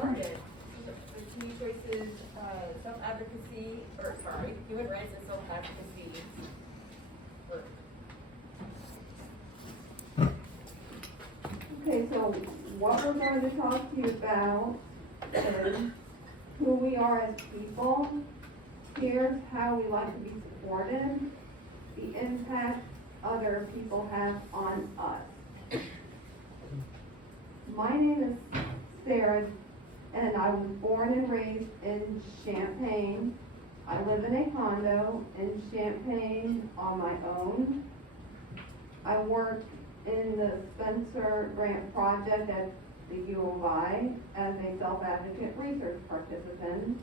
started. The key choices, self-advocacy, or sorry, human rights and self-advocacy work. Okay, so what we're going to talk to you about is who we are as people. Here's how we like to be supported, the impact other people have on us. My name is Sarah, and I was born and raised in Champaign. I live in a condo in Champaign on my own. I work in the Spencer Grant Project at the U of I as a self-advocate research participant.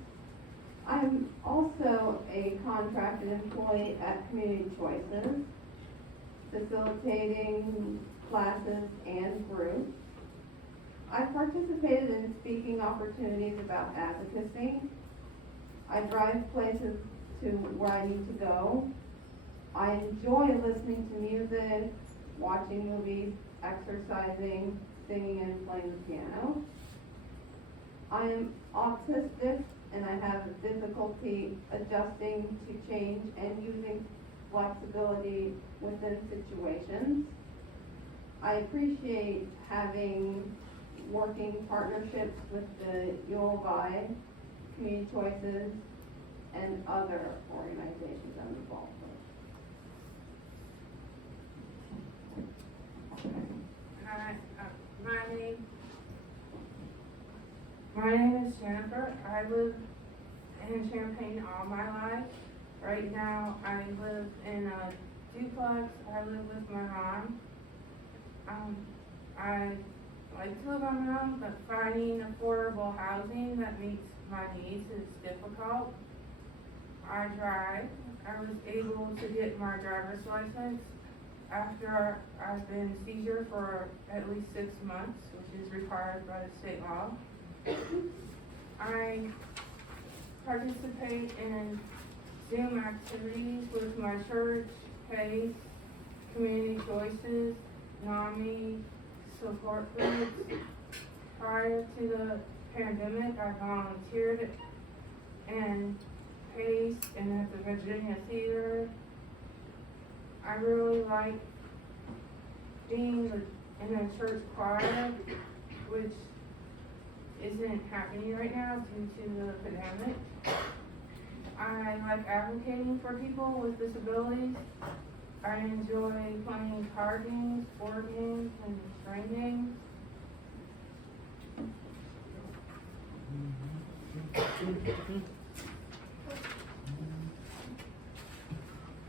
I'm also a contracted employee at Community Choices, facilitating classes and groups. I've participated in speaking opportunities about advocacy. I drive places to where I need to go. I enjoy listening to music, watching movies, exercising, singing, and playing the piano. I am autistic and I have difficulty adjusting to change and using flexibility within situations. I appreciate having working partnerships with the U of I, Community Choices, and other organizations I'm involved with. Hi, my name is Jennifer. I live in Champaign all my life. Right now, I live in a duplex. I live with my mom. I like to live on my own, but finding affordable housing that meets my needs is difficult. I drive. I was able to get my driver's license after I've been seizure for at least 6 months, which is required by the state law. I participate in Zoom activities with my church, PACE, Community Choices, NAMI, support groups. Prior to the pandemic, I volunteered in PACE and at the Virginia Theater. I really like being in a church choir, which isn't happening right now due to the pandemic. I like advocating for people with disabilities. I enjoy playing card games, board games, and string games.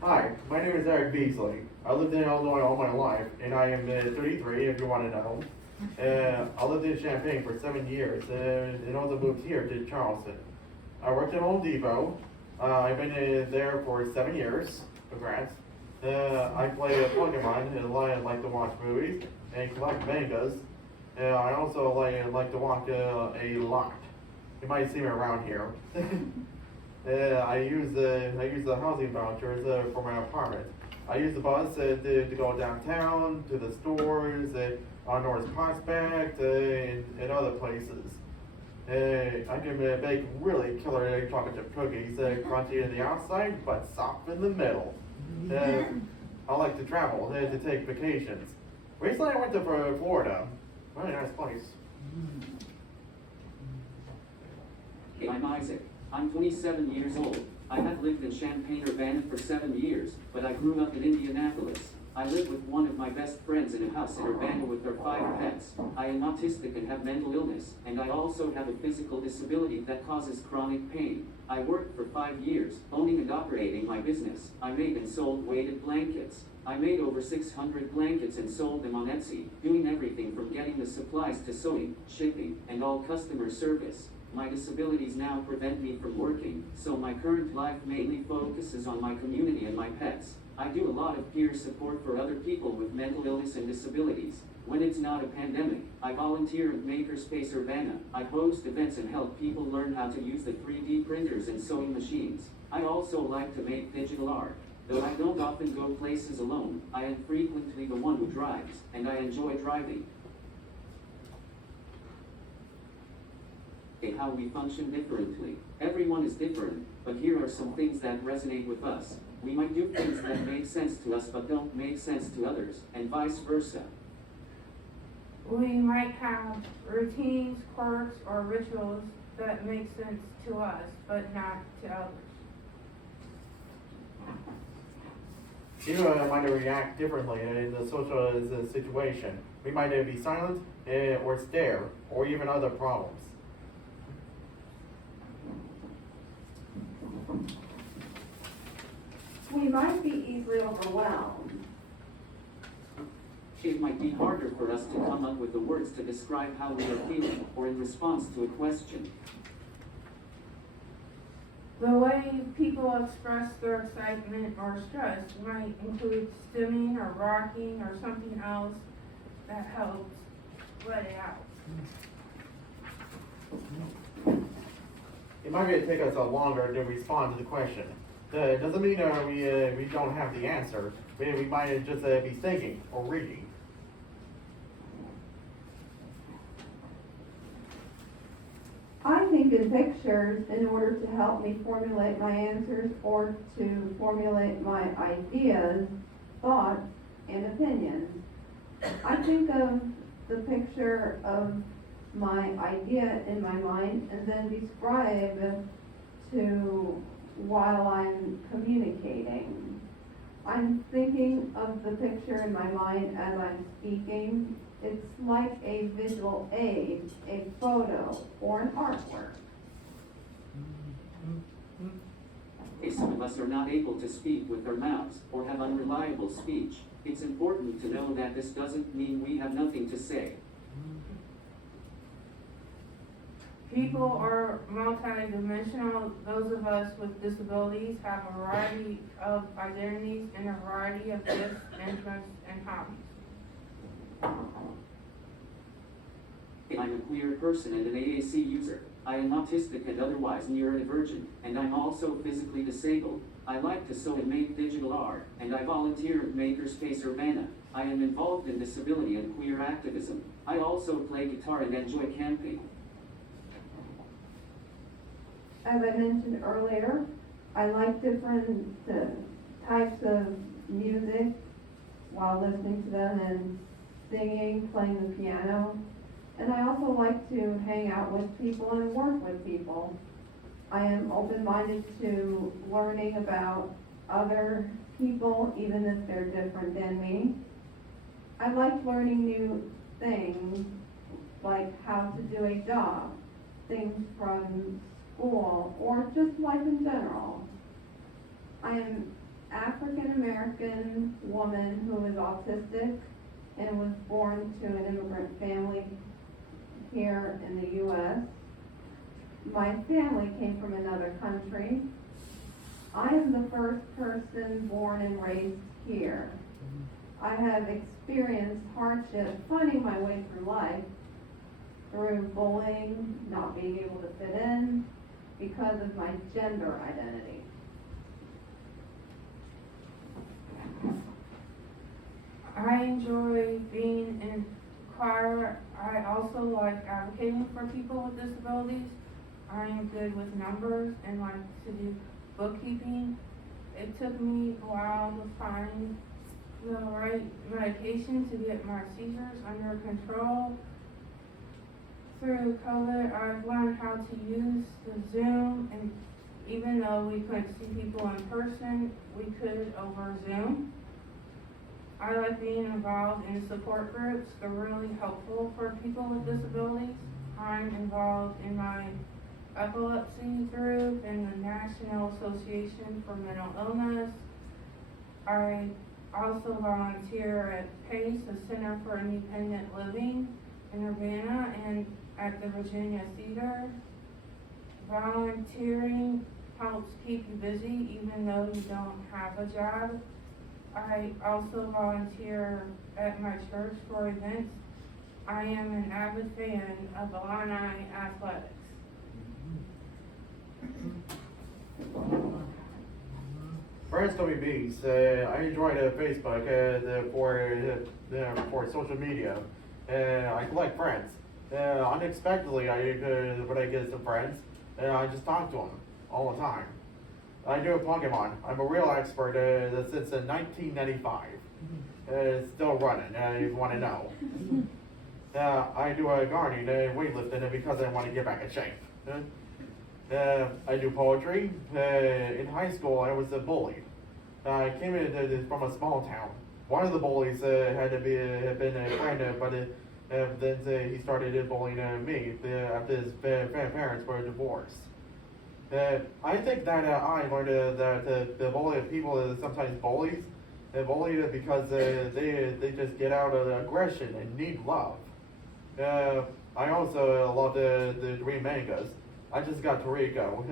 Hi, my name is Eric Beasley. I lived in Illinois all my life, and I am 33 if you want to know. I lived in Champaign for 7 years, and also moved here to Charleston. I worked at Home Depot. I've been there for 7 years, congrats. I play Pokemon and I like to watch movies and collect mangas. I also like to walk a lot. You might see me around here. I use the housing vouchers for my apartment. I use the bus to go downtown, to the stores, on North Prospect, and other places. I can bake really killer chocolate chip cookies, crunchy on the outside, but soft in the middle. I like to travel, to take vacations. Recently I went to Florida. Really nice place. I'm Isaac. I'm 27 years old. I have lived in Champaign-Urbana for 7 years, but I grew up in Indianapolis. I live with one of my best friends in a house in Urbana with their 5 pets. I am autistic and have mental illness, and I also have a physical disability that causes chronic pain. I worked for 5 years, owning and operating my business. I made and sold weighted blankets. I made over 600 blankets and sold them on Etsy, doing everything from getting the supplies to sewing, shipping, and all customer service. My disabilities now prevent me from working, so my current life mainly focuses on my community and my pets. I do a lot of peer support for other people with mental illness and disabilities. When it's not a pandemic, I volunteer at Makerspace Urbana. I host events and help people learn how to use the 3D printers and sewing machines. I also like to make digital art. Though I don't often go places alone, I am frequently the one who drives, and I enjoy driving. how we function differently. Everyone is different, but here are some things that resonate with us. We might do things that make sense to us but don't make sense to others, and vice versa. We might have routines, quirks, or rituals that make sense to us, but not to others. You might react differently in the social situation. We might be silent or stare, or even other problems. We might be easily overwhelmed. It might be harder for us to come up with the words to describe how we are feeling, or in response to a question. The way people express their excitement or stress might include stimming or rocking or something else that helps let it out. It might take us longer to respond to the question. It doesn't mean we don't have the answer. We might just be thinking or reading. I think in pictures in order to help me formulate my answers or to formulate my ideas, thoughts, and opinions. I think of the picture of my idea in my mind and then describe to while I'm communicating. I'm thinking of the picture in my mind as I'm speaking. It's like a visual aid, a photo, or an artwork. Some of us are not able to speak with our mouths, or have unreliable speech. It's important to know that this doesn't mean we have nothing to say. People are multidimensional. Those of us with disabilities have a variety of identities and a variety of gifts, interests, and hobbies. I'm a queer person and an AAC user. I am autistic and otherwise neurodivergent, and I'm also physically disabled. I like to sew and make digital art, and I volunteer at Makerspace Urbana. I am involved in disability and queer activism. I also play guitar and enjoy camping. As I mentioned earlier, I like different types of music while listening to them and singing, playing the piano. And I also like to hang out with people and work with people. I am open-minded to learning about other people, even if they're different than me. I like learning new things, like how to do a job, things from school, or just life in general. I am African American woman who is autistic and was born to an immigrant family here in the U.S. My family came from another country. I am the first person born and raised here. I have experienced hardship finding my way through life, through bullying, not being able to fit in because of my gender identity. I enjoy being in choir. I also like advocating for people with disabilities. I am good with numbers and like to do bookkeeping. It took me a while to find the right medication to get my seizures under control. Through COVID, I've learned how to use the Zoom, and even though we couldn't see people in person, we could over Zoom. I like being involved in support groups. They're really helpful for people with disabilities. I'm involved in my epilepsy group and the National Association for Mental Illness. I also volunteer at PACE, the Center for Independent Living in Urbana, and at the Virginia Theater. Volunteering helps keep you busy even though you don't have a job. I also volunteer at my church for events. I am an avid fan of Illini athletics. For SWBs, I enjoy Facebook for social media. I collect friends. Unexpectedly, when I get some friends, I just talk to them all the time. I do Pokemon. I'm a real expert since 1995. It's still running, if you want to know. I do gardening, weightlifting, because I want to get back in shape. I do poetry. In high school, I was bullied. I came in from a small town. One of the bullies had been a friend, but then he started bullying me after his parents were divorced. I think that I learned that the bully people sometimes bullies. They're bullied because they just get out of aggression and need love. I also love the green mangoes. I just got Toriko.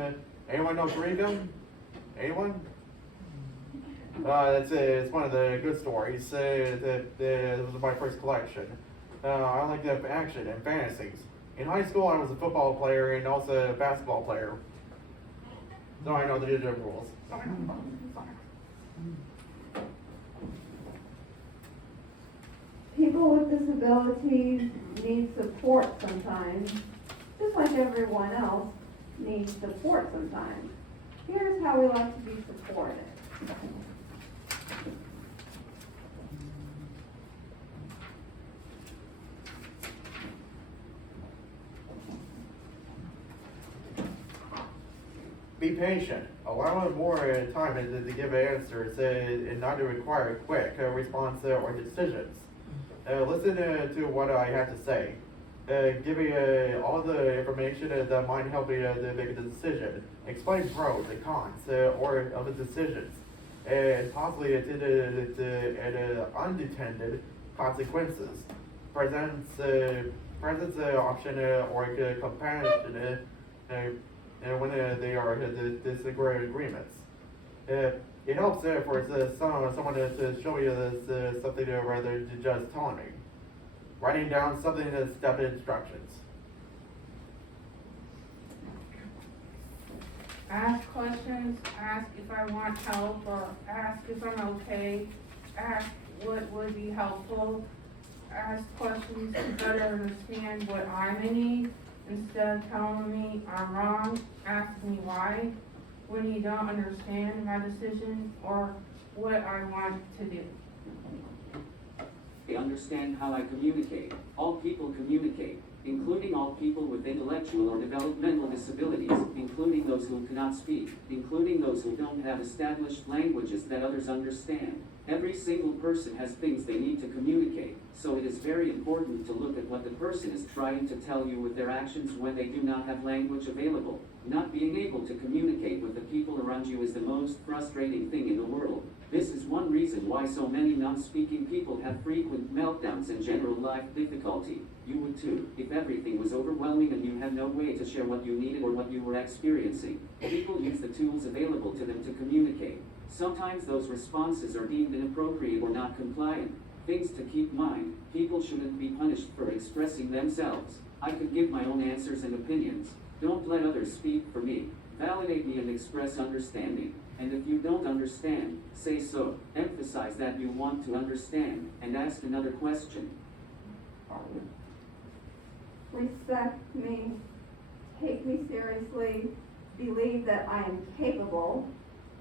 Anyone know Toriko? Anyone? It's one of the good stories. It was my first collection. I like the action and fantasies. In high school, I was a football player and also a basketball player. So I know the different rules. People with disabilities need support sometimes, just like everyone else needs support sometimes. Here's how we like to be supported. Be patient. Allow it more time to give answers and not to require quick response or decisions. Listen to what I have to say. Give me all the information that might help you to make a decision. Explain pros and cons or of the decisions, and possibly unintended consequences. Presents option or compassion when they are disagreements. It helps for someone to show you something rather than just telling me. Writing down something as step instructions. Ask questions, ask if I want help, or ask if I'm okay, ask what would be helpful, ask questions to better understand what I may need, instead of telling me I'm wrong, ask me why, when you don't understand my decision or what I want to do. They understand how I communicate. All people communicate, including all people with intellectual or developmental disabilities, including those who cannot speak, including those who don't have established languages that others understand. Every single person has things they need to communicate, so it is very important to look at what the person is trying to tell you with their actions when they do not have language available. Not being able to communicate with the people around you is the most frustrating thing in the world. This is one reason why so many non-speaking people have frequent meltdowns and general life difficulty. You would too, if everything was overwhelming and you had no way to share what you needed or what you were experiencing. People use the tools available to them to communicate. Sometimes those responses are deemed inappropriate or not compliant. Things to keep in mind: people shouldn't be punished for expressing themselves. I could give my own answers and opinions. Don't let others speak for me. Validate me and express understanding. And if you don't understand, say so. Emphasize that you want to understand, and ask another question. Respect me, take me seriously, believe that I am capable,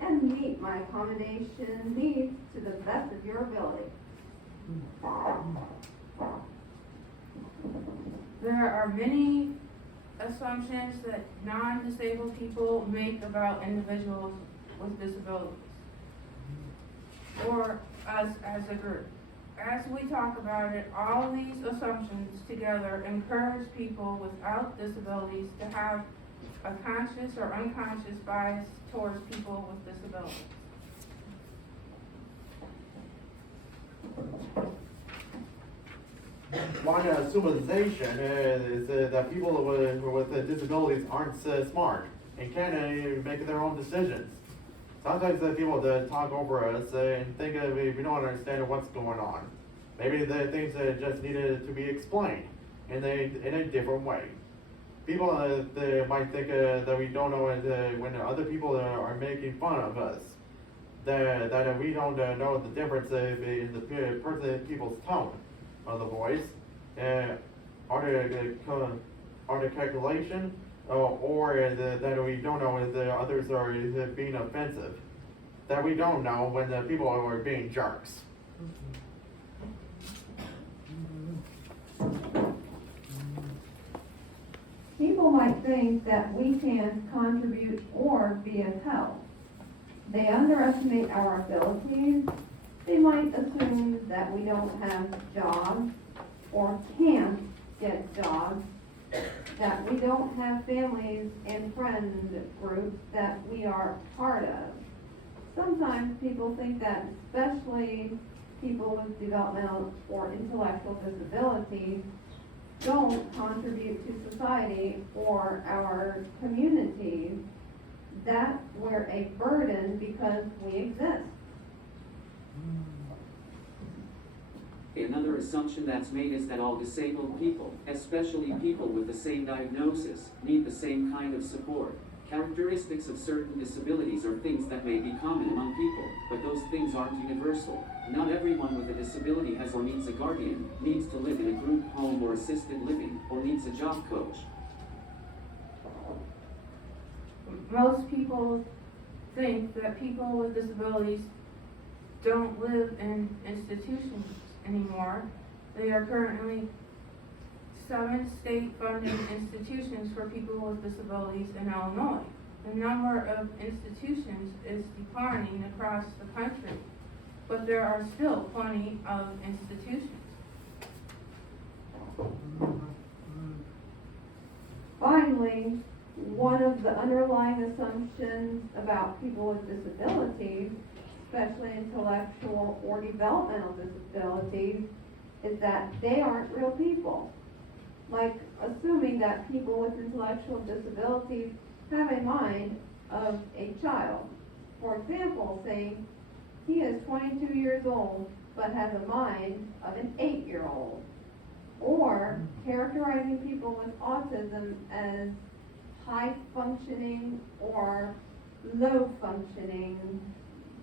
and meet my accommodation needs to the best of your ability. There are many assumptions that non-disabled people make about individuals with disabilities, or us as a group. As we talk about it, all these assumptions together encourage people without disabilities to have a conscious or unconscious bias towards people with disabilities. One summarization is that people with disabilities aren't smart and can't make their own decisions. Sometimes people talk over us and think we don't understand what's going on. Maybe the things just needed to be explained in a different way. People they might think that we don't know when other people are making fun of us. That we don't know the difference in the people's tone of the voice. are the calculation, or is it that we don't know is the others are is it being offensive? That we don't know when the people are being jerks. People might think that we can't contribute or be of help. They underestimate our abilities. They might assume that we don't have jobs or can't get jobs, that we don't have families and friend groups that we are part of. Sometimes people think that, especially people with developmental or intellectual disabilities, don't contribute to society or our communities, that we're a burden because we exist. Another assumption that's made is that all disabled people, especially people with the same diagnosis, need the same kind of support. Characteristics of certain disabilities are things that may be common among people, but those things aren't universal. Not everyone with a disability has or needs a guardian, needs to live in a group home or assisted living, or needs a job coach. Most people think that people with disabilities don't live in institutions anymore. They are currently 7 state-funded institutions for people with disabilities in Illinois. The number of institutions is declining across the country, but there are still plenty of institutions. Finally, one of the underlying assumptions about people with disabilities, especially intellectual or developmental disabilities, is that they aren't real people. Like assuming that people with intellectual disabilities have a mind of a child. For example, saying he is 22 years old but has a mind of an 8-year-old. Or characterizing people with autism as high functioning or low functioning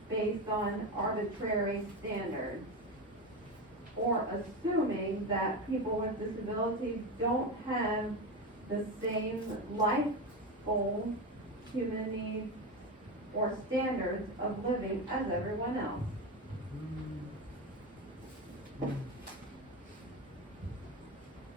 based on arbitrary standards. Or assuming that people with disabilities don't have the same life goals, human needs, or standards of living as everyone else.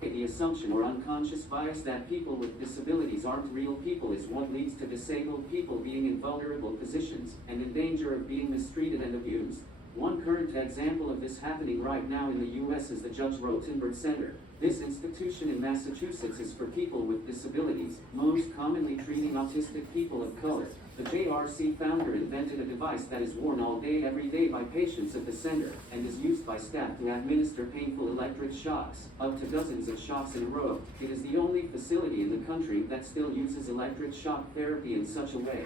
The assumption or unconscious bias that people with disabilities aren't real people is what leads to disabled people being in vulnerable positions and in danger of being mistreated and abused. One current example of this happening right now in the U.S. is the Judge Rotenberg Center. This institution in Massachusetts is for people with disabilities, most commonly treating autistic people of color. The JRC founder invented a device that is worn all day every day by patients at the center and is used by staff to administer painful electric shocks, up to dozens of shocks in a row. It is the only facility in the country that still uses electric shock therapy in such a way.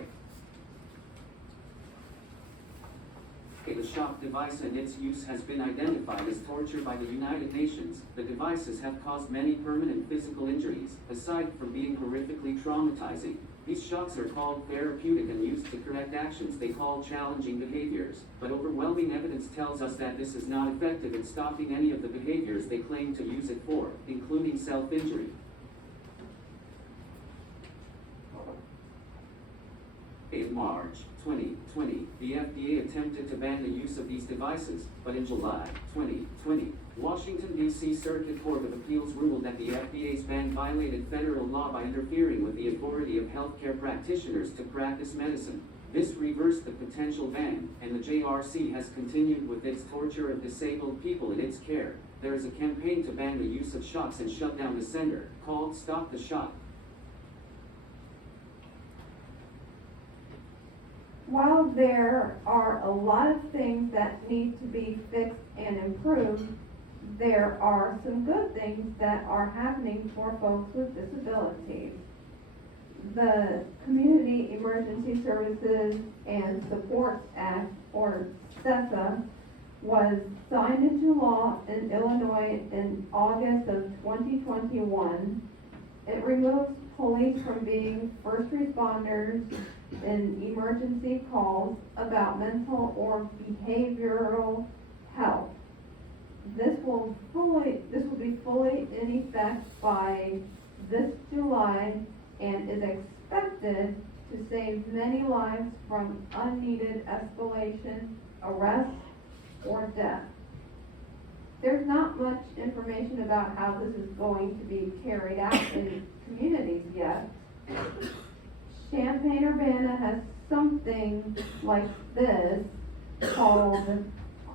The shock device and its use has been identified as torture by the United Nations. The devices have caused many permanent physical injuries, aside from being horrifically traumatizing. These shocks are called therapeutic and used to correct actions they call challenging behaviors. But overwhelming evidence tells us that this is not effective at stopping any of the behaviors they claim to use it for, including self-injury. In March 2020, the FDA attempted to ban the use of these devices, but in July 2020, Washington, D.C. Circuit Court of Appeals ruled that the FDA's ban violated federal law by interfering with the authority of healthcare practitioners to practice medicine. This reversed the potential ban, and the JRC has continued with its torture of disabled people in its care. There is a campaign to ban the use of shocks and shut down the center, called Stop the Shock. While there are a lot of things that need to be fixed and improved, there are some good things that are happening for folks with disabilities. The Community Emergency Services and Supports Act, or CESA, was signed into law in Illinois in August of 2021. It removes police from being first responders in emergency calls about mental or behavioral health. this will be fully in effect by this July and is expected to save many lives from unneeded escalation, arrest, or death. There's not much information about how this is going to be carried out in communities yet. Champaign-Urbana has something like this called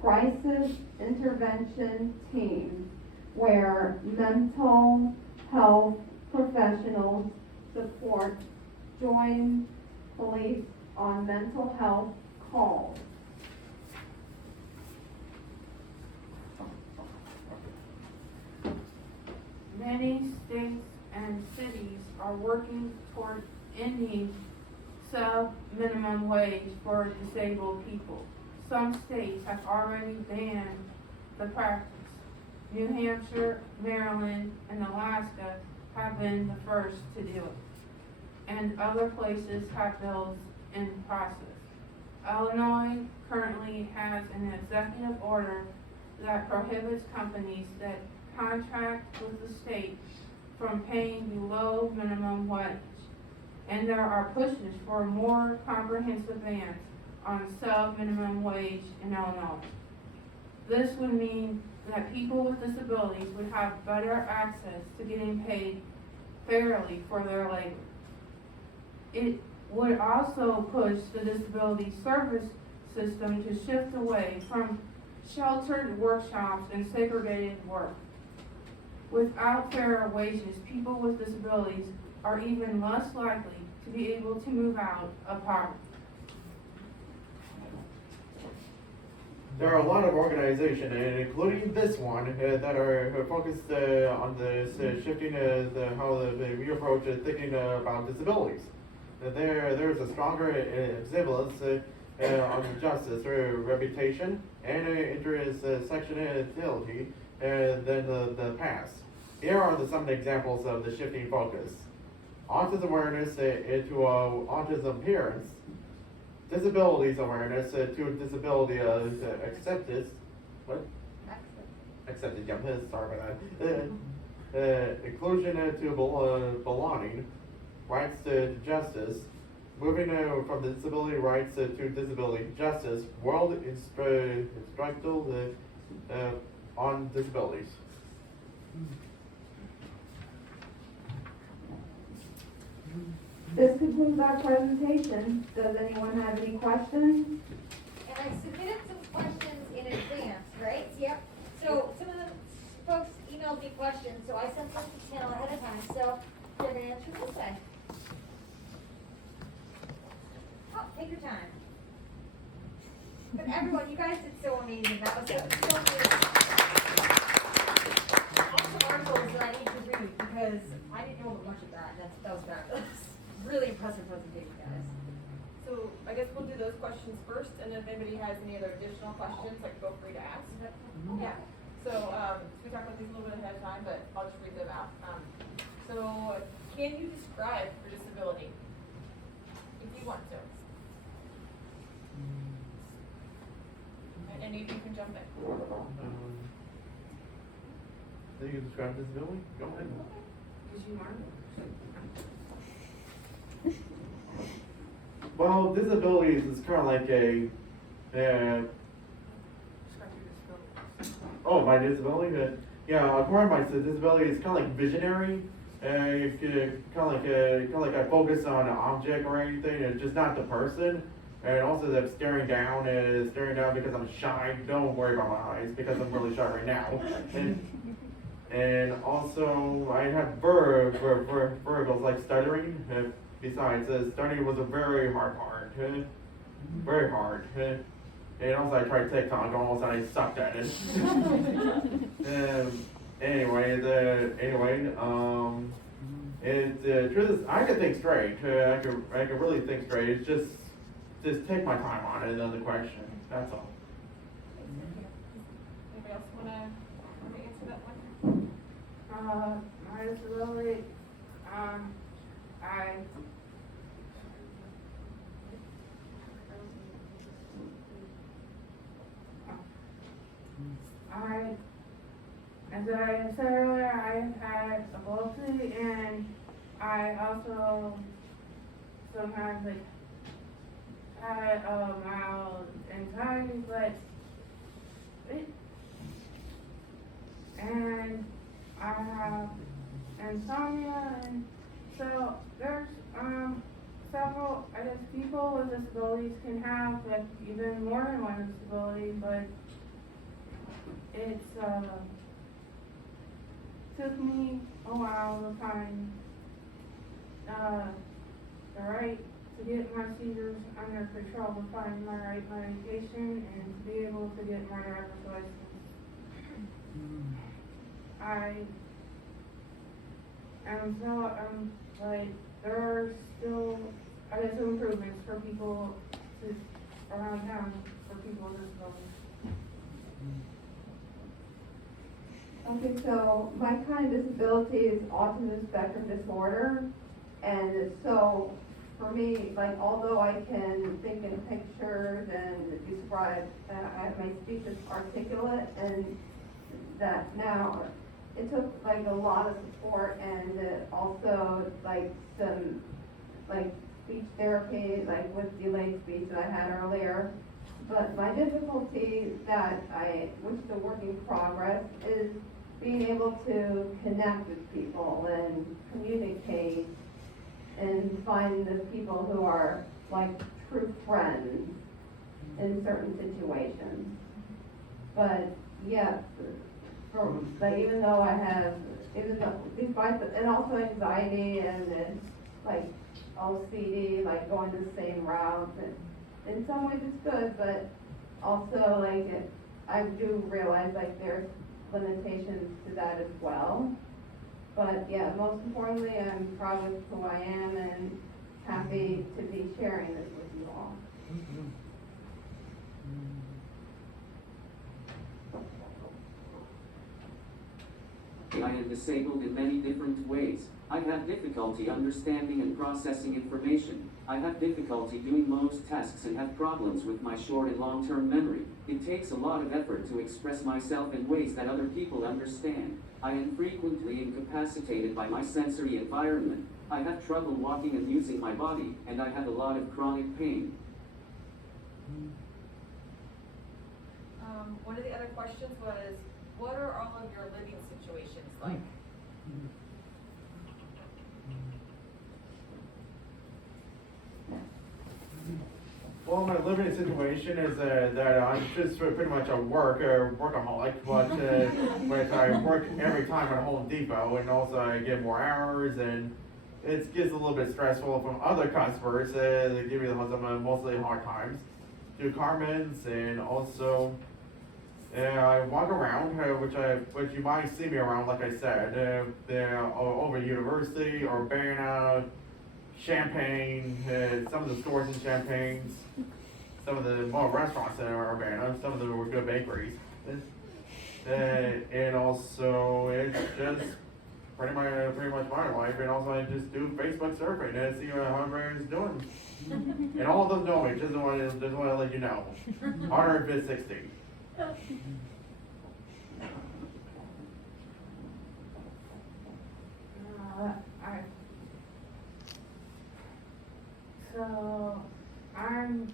Crisis Intervention Team, where mental health professionals support join police on mental health calls. Many states and cities are working toward ending sub-minimum wage for disabled people. Some states have already banned the practice. New Hampshire, Maryland, and Alaska have been the first to do it, and other places have bills in process. Illinois currently has an executive order that prohibits companies that contract with the state from paying below minimum wage, and there are pushes for more comprehensive bans on sub-minimum wage in Illinois. This would mean that people with disabilities would have better access to getting paid fairly for their labor. It would also push the disability service system to shift away from sheltered workshops and segregated work. Without fairer wages, people with disabilities are even less likely to be able to move out of poverty. There are a lot of organizations, including this one, that are focused on this shifting how we approach thinking about disabilities. There's a stronger emphasis on justice, reputation, and intersectionality than the past. Here are some examples of the shifting focus. Autism awareness into autism parents. Disabilities awareness to disability acceptance. What? Acceptance. Yeah, sorry about that. Inclusion to belonging. Rights to justice. Moving from the disability rights to disability justice. World instructional on disabilities. This concludes our presentation. Does anyone have any questions? And I submitted some questions in advance, right? Yep. So some of the folks emailed me questions, so I sent them to Tal ahead of time, so they're gonna answer this way. Oh, take your time. But everyone, you guys did so amazing, that was so good. Also articles that I need to read, because I didn't know much of that, and that was fabulous. Really impressive presentation, guys. So I guess we'll do those questions first, and then if anybody has any other additional questions, like feel free to ask. Yeah. So we talked about these a little bit ahead of time, but I'll just read them out. So can you describe your disability, if you want to? And any of you can jump in. Can you describe disability? Go ahead. Did you learn? Well, disabilities is kind of like a, Describe your disability. my disability? Yeah, part of my disability is kind of like visionary. Kind of like I focus on an object or anything, and just not the person. And also that staring down because I'm shy. Don't worry about my eyes because I'm really shy right now. And also I have verticals like stuttering. Besides, studying was a very hard part, very hard. And also I tried TikTok, almost and I sucked at it. Truth is, I can think straight. I can really think straight. It's just take my time on it. Another question. That's all. Anybody else wanna answer that one? My disability, I as I said earlier, I've had Advocacy, and I also sometimes like had mild anxiety, and I have insomnia, and so there's several, I guess, people with disabilities can have like even more than one disability, but it's took me a while to find the right, to get my seizures under control, to find my right medication, and to be able to get my driver's license. Like, there are still, I guess, improvements for people around town, for people with disabilities. Okay, so my kind of disability is autism spectrum disorder, and so for me, like, although I can think in pictures and describe, my speech is articulate, and that now, it took like a lot of support and also like some, like, speech therapy, like with delayed speech that I had earlier. But my difficulty which is a work in progress, is being able to connect with people and communicate and find the people who are like true friends in certain situations. But yes, like even though despite and also anxiety and like OCD, like going the same route, and in some ways it's good, but also like I do realize like there's limitations to that as well. But yeah, most importantly, I'm proud of who I am and happy to be sharing this with you all. I am disabled in many different ways. I have difficulty understanding and processing information. I have difficulty doing most tasks and have problems with my short and long-term memory. It takes a lot of effort to express myself in ways that other people understand. I am frequently incapacitated by my sensory environment. I have trouble walking and using my body, and I have a lot of chronic pain. One of the other questions was, what are all of your living situations like? Well, my living situation is that I'm just pretty much a workaholic, but which I work every time at Home Depot, and also I get more hours, and it gets a little bit stressful from other customers. They give me mostly hard times. Do Carmen's, and also I walk around, which you might see me around, like I said, over University, Urbana, Champaign, some of the stores in Champaign, some of the restaurants in Urbana, some of them were good bakeries. And also, it's just pretty much my life, and also I just do Facebook surfing and see how everyone's doing. And all of them know me, just want to let you know. Honor Fit 60. So I'm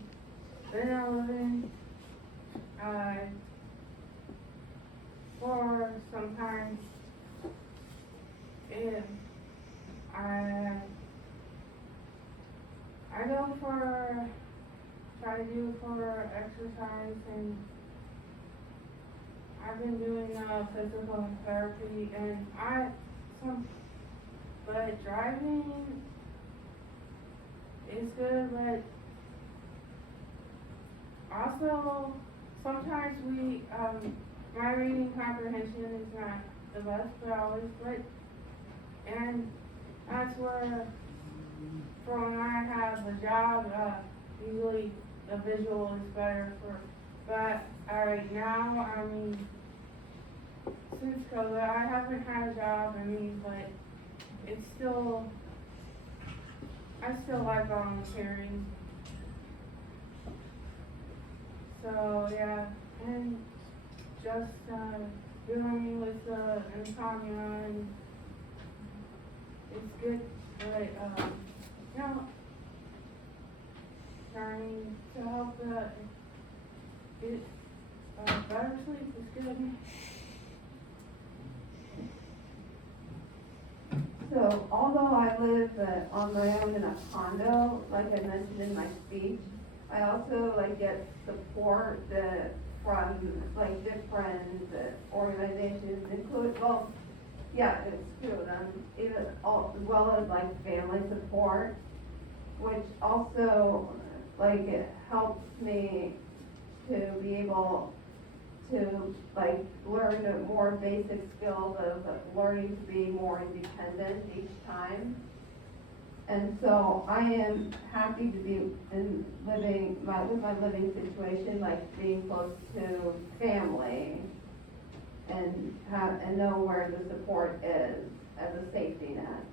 living for sometimes if I go try to do for exercise, and I've been doing physical therapy, and but driving is good, but also sometimes my reading comprehension is not the best, but and that's where, for when I have a job, usually the visual is better but right now, since COVID, I haven't had a job, but it's still, I still like volunteering. So yeah, and just doing with, and Tanya, and it's good, like, you know, trying to help, get, better sleep is good. So although I live on my own in a condo, like I mentioned in my speech, I also like get support from like different organizations, include, well, yeah, it's two of them, even as well as like family support, which also like it helps me to be able to like learn more basic skills of learning to be more independent each time. And so I am happy to be with my living situation, like being close to family and know where the support is as a safety net.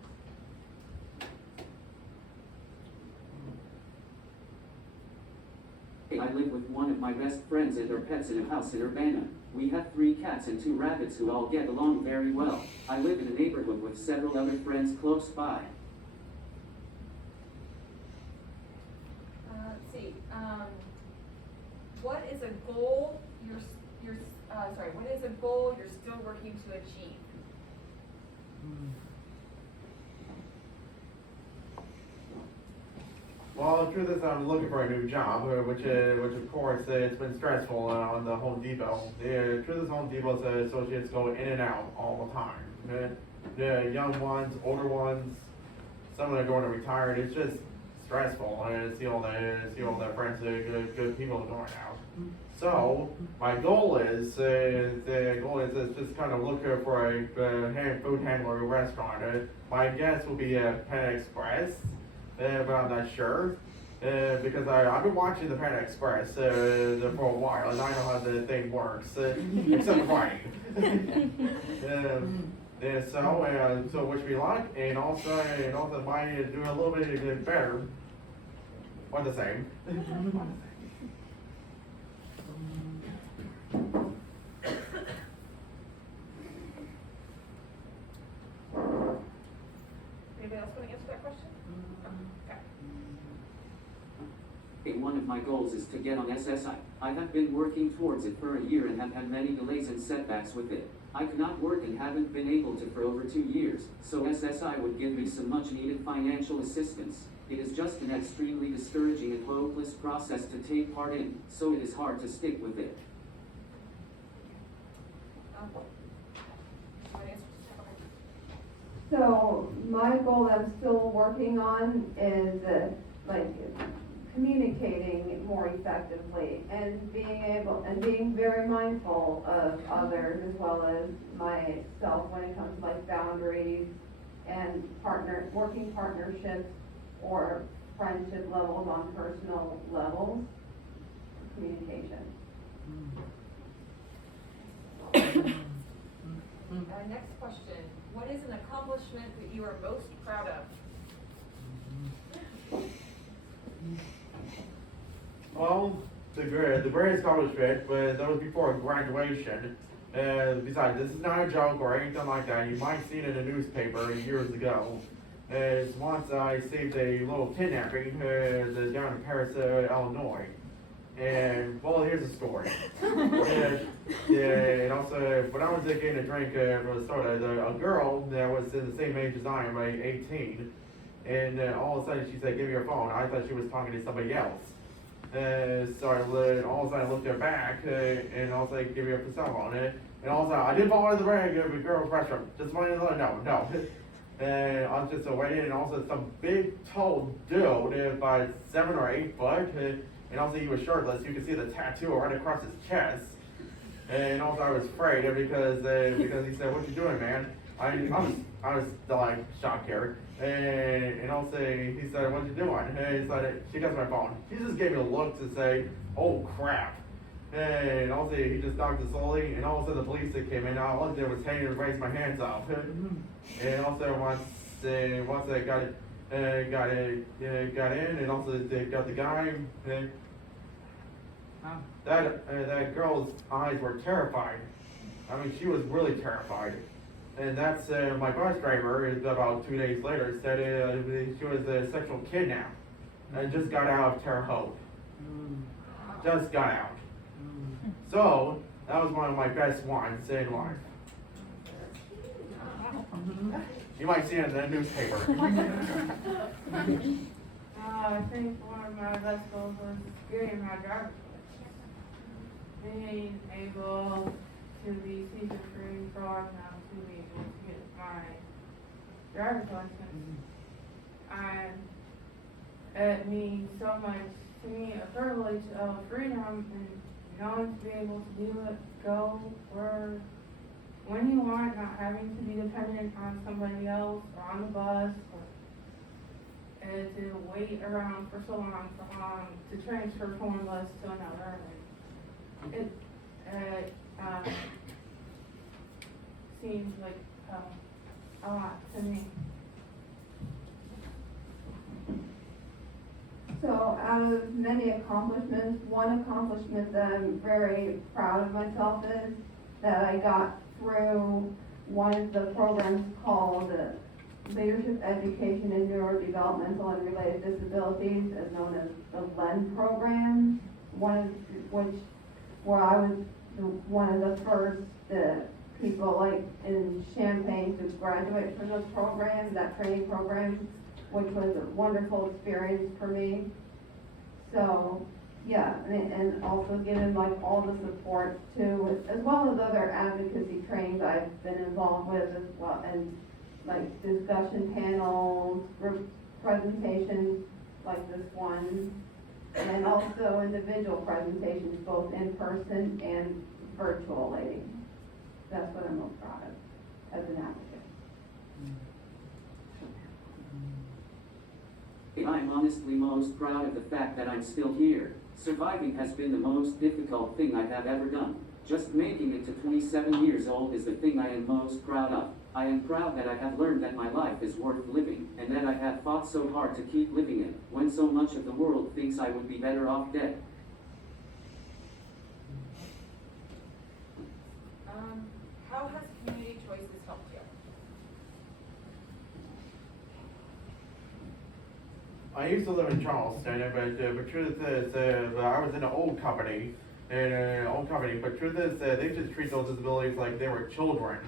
I live with one of my best friends and their pets in a house in Urbana. We have 3 cats and 2 rabbits who all get along very well. I live in a neighborhood with several other friends close by. Let's see, what is a goal what is a goal you're still working to achieve? Well, the truth is I'm looking for a new job, which of course it's been stressful on the Home Depot. The truth is Home Depot's associates go in and out all the time. The young ones, older ones, some of them are going to retire. It's just stressful. See all their friends, good people going out. So my goal is just kind of look for a food handler restaurant. My guess will be a Panda Express. But I'm not sure, because I've been watching the Panda Express for a while, and I know how the thing works, except right. So wish me luck, and also might do a little bit better, or the same. Anybody else want to answer that question? Okay. One of my goals is to get on SSI. I have been working towards it for a year and have had many delays and setbacks with it. I cannot work and haven't been able to for over 2 years, so SSI would give me some much needed financial assistance. It is just an extremely discouraging and hopeless process to take part in, so it is hard to stick with it. So my goal that I'm still working on is communicating more effectively and being very mindful of others as well as myself when it comes to like boundaries and working partnerships or friendship levels on personal levels. Communication. Next question. What is an accomplishment that you are most proud of? Well, the greatest accomplishment, but that was before graduation. Besides, this is not a joke or anything like that. You might have seen it in the newspaper years ago. Once I saved a little kidnapping down in Paris, Illinois. And, well, here's the story. And also, when I was getting a drink from the soda, a girl that was in the same age as I am, like 18, and all of a sudden she said, "Give me your phone." I thought she was talking to somebody else. So all of a sudden I looked at her back, and I was like, "Give me your cell phone." And all of a sudden, I didn't fall in the bag of a girl's restroom. Just wanted to let her know, no. And I was just waiting, and also some big tall dude, about 7 or 8 foot, and also he was shirtless. You could see the tattoo right across his chest. And also I was afraid because he said, "What you doing, man?" I was like shocked here. And also he said, "What you doing?" And he said, "She got my phone." He just gave me a look to say, "Oh crap." And also he just talked to slowly, and all of a sudden the police came in. All I did was raise my hands up. And also once I got in, and also they got the guy. That girl's eyes were terrified. I mean, she was really terrified. And that's, my bus driver, is about 2 days later, said she was sexual kidnapped and just got out of Terre Haute. Just got out. So, that was one of my best ones in life. You might see it in the newspaper. I think one of my best goals was getting my driver's license. Being able to be seizure free for long enough to be able to get my driver's license. And it means so much to me, a privilege of freedom and knowing to be able to do it, go where, when you want, not having to be dependent on somebody else or on the bus or to wait around for so long to transfer from one bus to another. It seems like a lot to me. So out of many accomplishments, one accomplishment that I'm very proud of myself is that I got through one of the programs called Leadership Education in Neurodevelopmental and Related Disabilities, as known as the LEND program, where I was one of the first people like in Champaign to graduate from the program, that training program, which was a wonderful experience for me. So, yeah, and also given like all the support too, as well as other advocacy trainings I've been involved with as well, and like discussion panels, group presentations like this one, and also individual presentations, both in person and virtually. That's what I'm most proud of as an advocate. I'm honestly most proud of the fact that I'm still here. Surviving has been the most difficult thing I have ever done. Just making it to 27 years old is the thing I am most proud of. I am proud that I have learned that my life is worth living, and that I have fought so hard to keep living it, when so much of the world thinks I would be better off dead. How has community choices helped you? I used to live in Charleston, but truth is, I was in an old company, but truth is, they just treat those disabilities like they were children.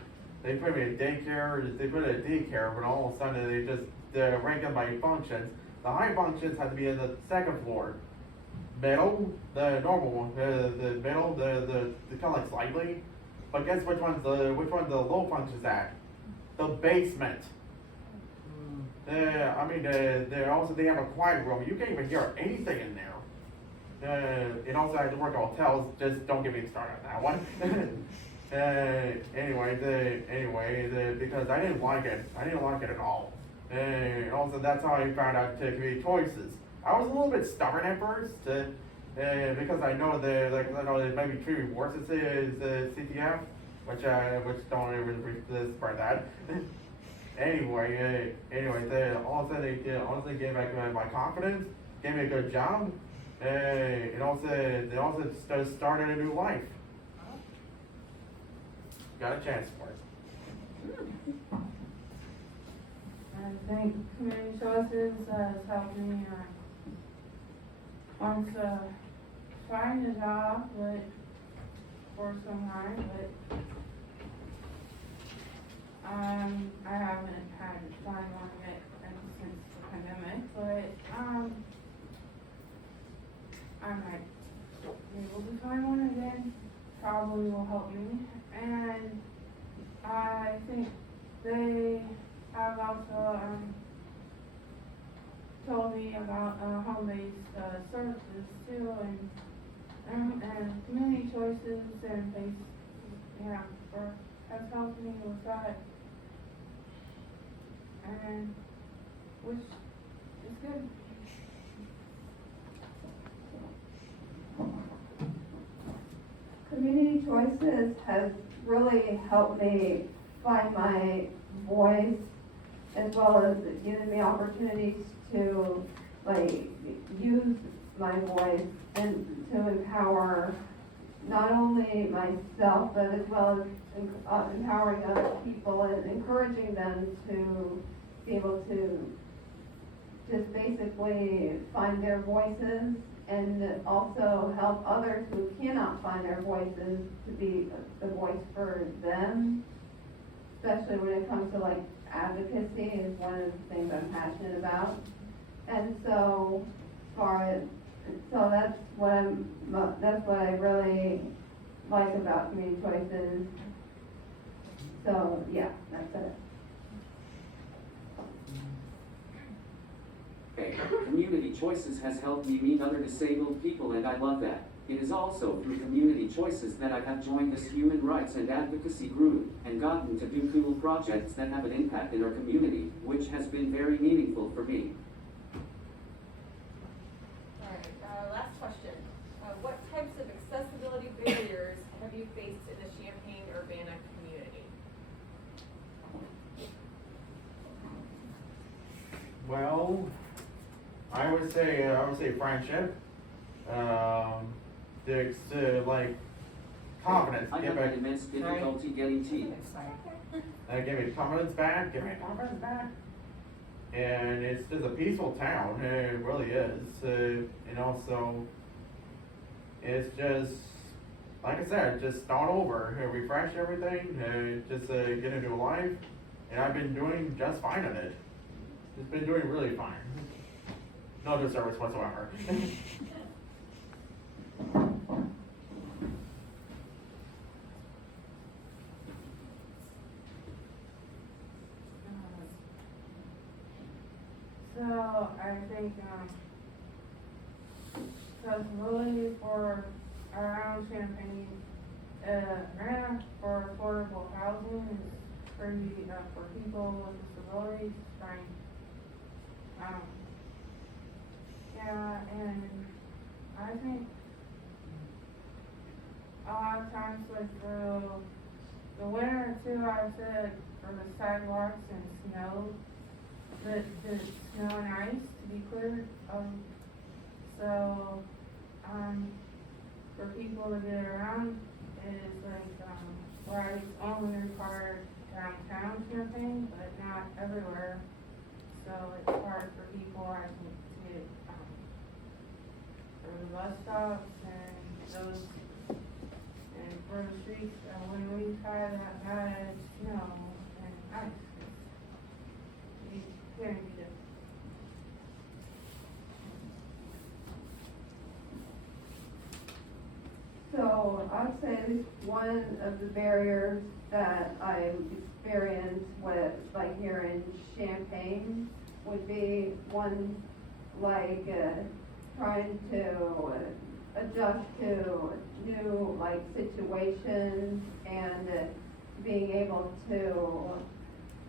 They put me in daycare, but all of a sudden they just rank them by functions. The high functions have to be in the second floor. Middle, the normal one, the middle, the kind of like slightly. But guess which one the low functions at? The basement. I mean, they have a quiet room. You can't even hear anything in there. And also I had to work at hotels. Just don't get me started on that one. Because I didn't like it. I didn't like it at all. And also that's how I found out community choices. I was a little bit stubborn at first, because I know they maybe treat me worse as CTF, which don't even spread that. Anyway, they also gave back my confidence, gave me a good job, and also they also started a new life. Got a chance for it. I think community choices has helped me once find a job, but for some time, but I haven't had to find one yet since the pandemic, but I might be able to find one again. Probably will help me, and I think they have also told me about home-based services too, and community choices and has helped me with that, and which is good. Community choices has really helped me find my voice, as well as given me opportunities to use my voice and to empower not only myself, but as well as empowering other people and encouraging them to be able to just basically find their voices and also help others who cannot find their voices to be the voice for them, especially when it comes to like advocacy is one of the things I'm passionate about. And so that's what I really like about Community Choices. So yeah, that's it. Okay. Community Choices has helped me meet other disabled people, and I love that. It is also through Community Choices that I have joined this human rights and advocacy group and gotten to do cool projects that have an impact in our community, which has been very meaningful for me. Alright, last question. What types of accessibility barriers have you faced in the Champaign-Urbana community? Well, I would say friendship. Like confidence. I have had immense difficulty getting tea. Give me confidence back. Give me confidence back. And it's just a peaceful town. It really is. And also, it's just like I said, just start over, refresh everything, just get into life. And I've been doing just fine at it. It's been doing really fine. No disservice whatsoever. So I think, accessibility for around Champaign, grant for affordable housing is pretty, for people with disabilities, fine. Yeah, and I think a lot of times, like, the winter too, I would say, like, for the sidewalks and snow, the snow and ice to be cleared, so, for people to get around is like, where it's only required downtown Champaign, but not everywhere. So it's hard for people, I think, to get, for the bus stops and those, and for the streets, when we've had that bad snow and ice, it's very difficult. So I'd say at least one of the barriers that I experience with, like here in Champaign, would be one like trying to adjust to new like situations and being able to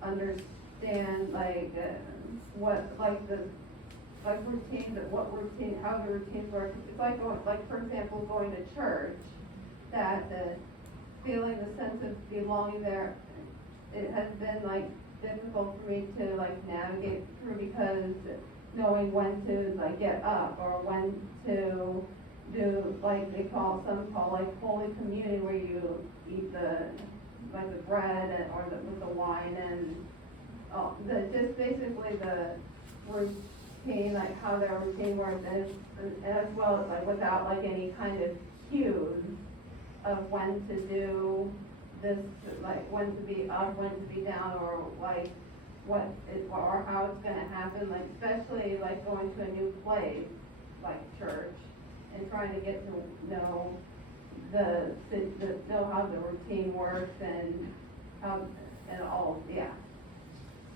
understand like what like the like routine, how the routines work. It's like going, like for example, going to church, that feeling the sense of belonging there, it has been like difficult for me to like navigate through, because knowing when to like get up or when to do, like some call like Holy Communion, where you eat the bread or with the wine, and just basically the routine, like how their routine works, and as well as like without like any kind of cues of when to do this, like when to be up, when to be down, or like or how it's gonna happen, like especially like going to a new place like church and trying to get to know know how the routine works and how and all, yeah.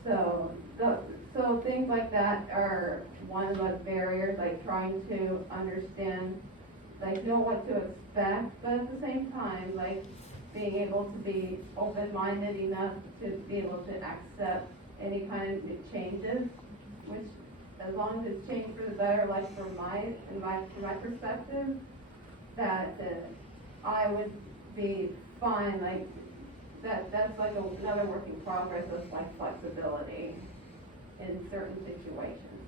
So things like that are one of the barriers, like trying to understand, like know what to expect, but at the same time, like being able to be open-minded enough to be able to accept any kind of changes, which as long as it's changed for the better, like from my perspective, that I would be fine, like that's like another work in progress of like flexibility in certain situations.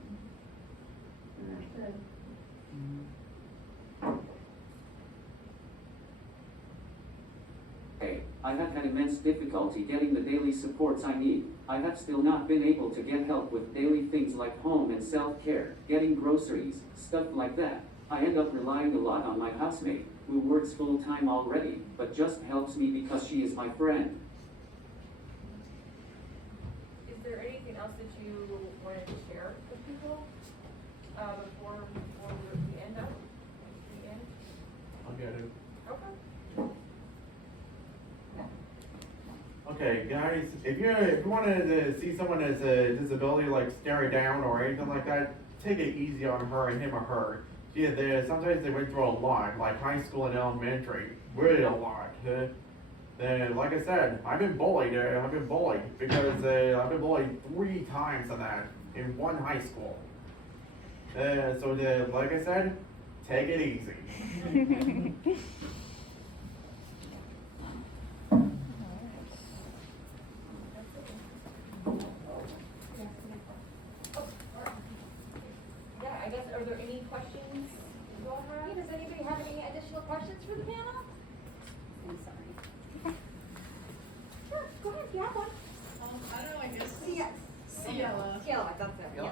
And that's it. I have had immense difficulty getting the daily supports I need. I have still not been able to get help with daily things like home and self-care, getting groceries, stuff like that. I end up relying a lot on my housemate, who works full-time already, but just helps me because she is my friend. Is there anything else that you wanted to share with people, before we end up? The end? I'll get it. Okay. Okay, guys, if you wanted to see someone as a disability, like staring down or anything like that, take it easy on her and him or her. Sometimes they went through a lot, like high school and elementary, really a lot. Like I said, I've been bullied because I've been bullied 3 times on that in one high school. Like I said, take it easy. Yeah, I guess, are there any questions you all have? Does anybody have any additional questions for the panel? I'm sorry. Sure, go ahead, if you have one. I don't know, I guess. Ciela. Ciela. Ciela, I thought so, yeah.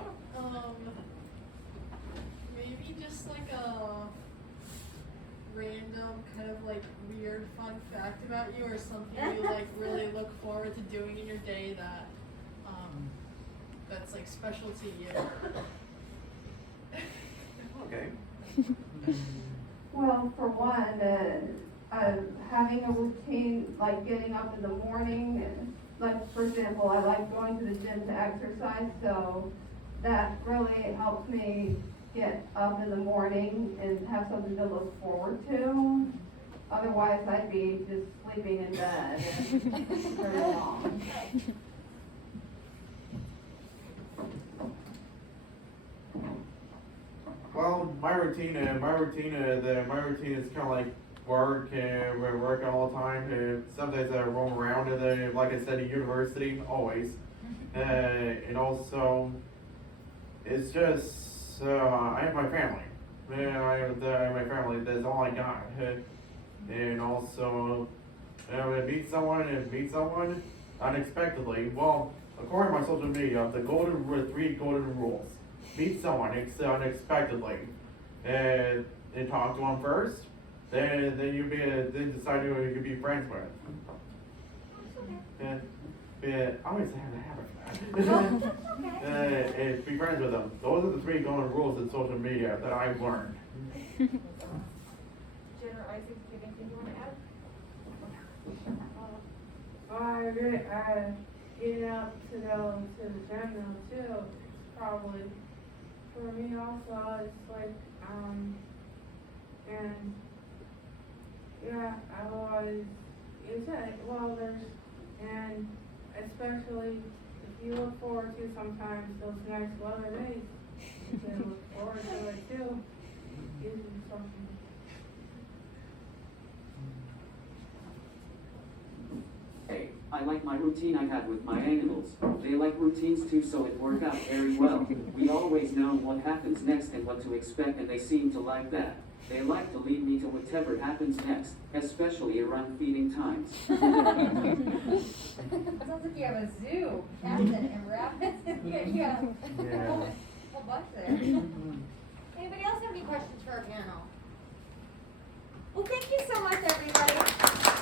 Maybe just like a random kind of like weird fun fact about you, or something you like really look forward to doing in your day that, that's like special to you. Okay. Well, for one, having a routine, like getting up in the morning, and, like, for example, I like going to the gym to exercise, so that really helps me get up in the morning and have something to look forward to. Otherwise, I'd be just sleeping in bed very long. Well, my routine is kind of like work, and we're working all the time. Sometimes I roam around like I said, at university, always. And also, it's just, I have my family. I have my family, that's all I got. And also, meet someone unexpectedly. Well, according to my social media, the 3 golden rules. Meet someone unexpectedly, and talk to them first. Then decide who you can be friends with. And I always have a habit for that. And be friends with them. Those are the 3 golden rules in social media that I've learned. Jenna or Isaac, do you have anything you want to add? Getting up to go to the gym though too, it's probably, for me also, it's like, and, yeah, I've always, you said, well, and especially if you look forward to sometimes those nice weather days, you can look forward to it too, gives you something. Hey, I like my routine I have with my animals. They like routines too, so it worked out very well. We always know what happens next and what to expect, and they seem to like that. They like to lead me to whatever happens next, especially around feeding times. Sounds like you have a zoo, cats and rabbits, yeah. Yeah. Whole bunch there. Anybody else have any questions for our panel? Well, thank you so much, everybody.